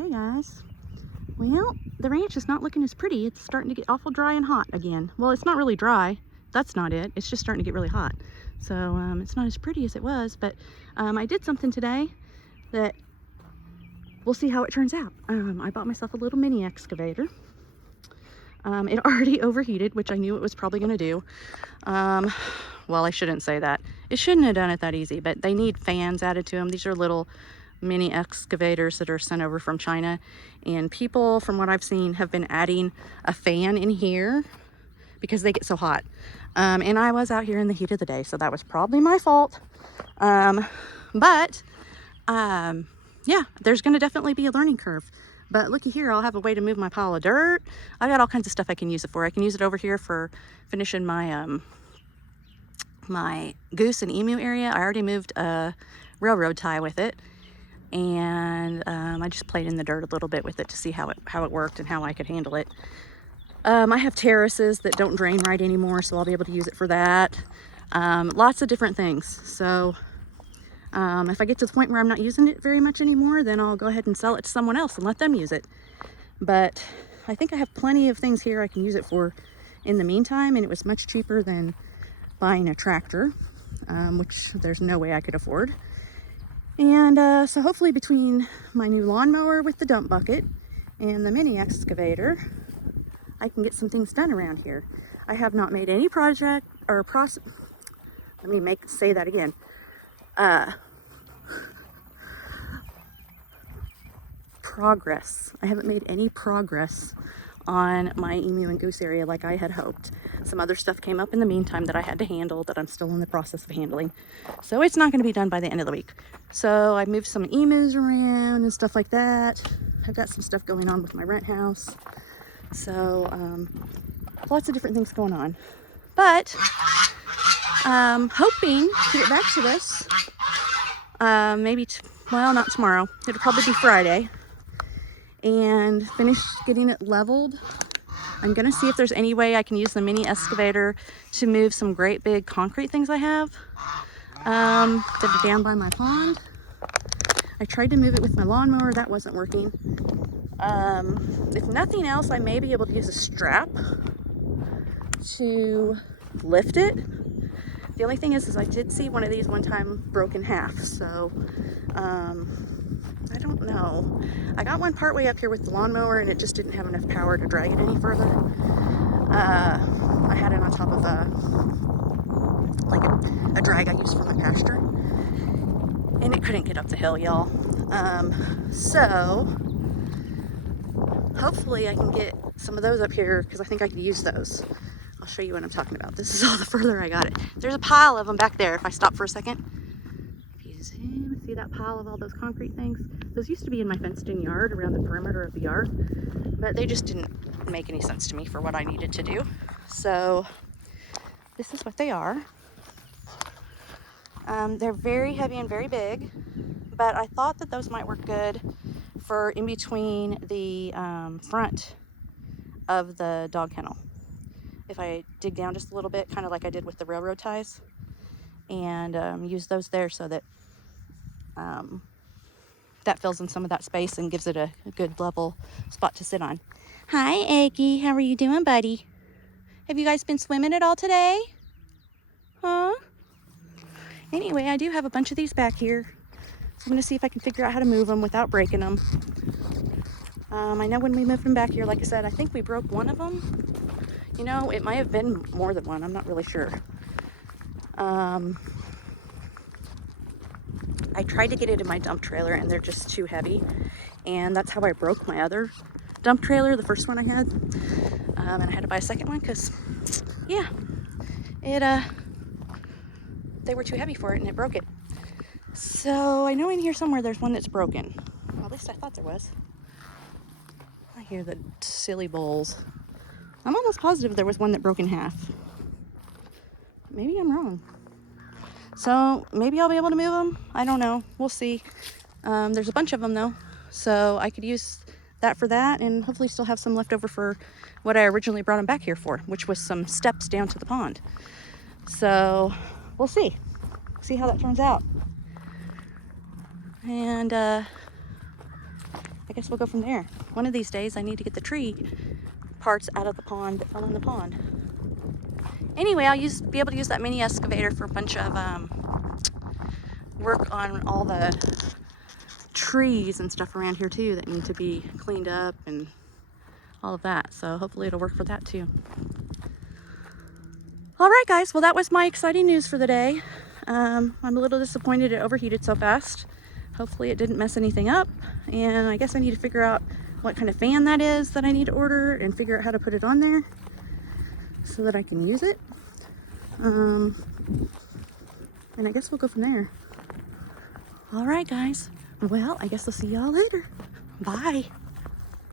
Okay guys, well, the ranch is not looking as pretty. It's starting to get awful dry and hot again. Well, it's not really dry. That's not it. It's just starting to get really hot. So it's not as pretty as it was, but I did something today that we'll see how it turns out. I bought myself a little mini excavator. It already overheated, which I knew it was probably going to do. Well, I shouldn't say that. It shouldn't have done it that easy, but they need fans added to them. These are little mini excavators that are sent over from China, and people, from what I've seen, have been adding a fan in here because they get so hot. And I was out here in the heat of the day, so that was probably my fault. Yeah, there's going to definitely be a learning curve. But looky here, I'll have a way to move my pile of dirt. I got all kinds of stuff I can use it for. I can use it over here for finishing my my goose and emu area. I already moved a railroad tie with it, and I just played in the dirt a little bit with it to see how it worked and how I could handle it. I have terraces that don't drain right anymore, so I'll be able to use it for that. Lots of different things. So if I get to the point where I'm not using it very much anymore, then I'll go ahead and sell it to someone else and let them use it. But I think I have plenty of things here I can use it for in the meantime, and it was much cheaper than buying a tractor, which there's no way I could afford. And so hopefully between my new lawnmower with the dump bucket and the mini excavator, I can get some things done around here. I have not made any progress. I haven't made any progress on my emu and goose area like I had hoped. Some other stuff came up in the meantime that I had to handle that I'm still in the process of handling. So it's not going to be done by the end of the week. So I moved some emus around and stuff like that. I've got some stuff going on with my rent house. So lots of different things going on. But hoping to get back to this well, not tomorrow. It'll probably be Friday. And finish getting it leveled. I'm gonna see if there's any way I can use the mini excavator to move some great big concrete things I have that are down by my pond. I tried to move it with my lawnmower, that wasn't working. If nothing else, I may be able to use a strap to lift it. The only thing is I did see one of these one time broke in half, so I don't know. I got one part way up here with the lawnmower and it just didn't have enough power to drag it any further. I had it on top of a drag I use for my pasture, and it couldn't get up the hill, y'all. So hopefully I can get some of those up here because I think I can use those. I'll show you what I'm talking about. This is all the further I got it. There's a pile of them back there. If I stop for a second, if you zoom, see that pile of all those concrete things? Those used to be in my fenced-in yard around the perimeter of the yard, but they just didn't make any sense to me for what I needed to do. So this is what they are. They're very heavy and very big, but I thought that those might work good for in between the front of the dog kennel. If I dig down just a little bit, kind of like I did with the railroad ties, and use those there so that that fills in some of that space and gives it a good level spot to sit on. Hi, Eggie. How are you doing, buddy? Have you guys been swimming at all today? Huh? Anyway, I do have a bunch of these back here. So I'm going to see if I can figure out how to move them without breaking them. I know when we moved them back here, like I said, I think we broke one of them. You know, it might have been more than one. I'm not really sure. I tried to get it in my dump trailer and they're just too heavy. And that's how I broke my other dump trailer, the first one I had. And I had to buy a second one because, yeah, they were too heavy for it and it broke it. So I know in here somewhere there's one that's broken. Well, at least I thought there was. I hear the silly bulls. I'm almost positive there was one that broke in half. Maybe I'm wrong. So maybe I'll be able to move them. I don't know. We'll see. There's a bunch of them though. So I could use that for that and hopefully still have some left over for what I originally brought them back here for, which was some steps down to the pond. So we'll see. See how that turns out. And I guess we'll go from there. One of these days I need to get the tree parts out of the pond that fell in the pond. Anyway, I'll be able to use that mini excavator for a bunch of work on all the trees and stuff around here too that need to be cleaned up and all of that. So hopefully it'll work for that too. All right, guys. Well, that was my exciting news for the day. I'm a little disappointed it overheated so fast. Hopefully it didn't mess anything up. And I guess I need to figure out what kind of fan that is that I need to order and figure out how to put it on there so that I can use it. And I guess we'll go from there. All right, guys. Well, I guess I'll see y'all later. Bye.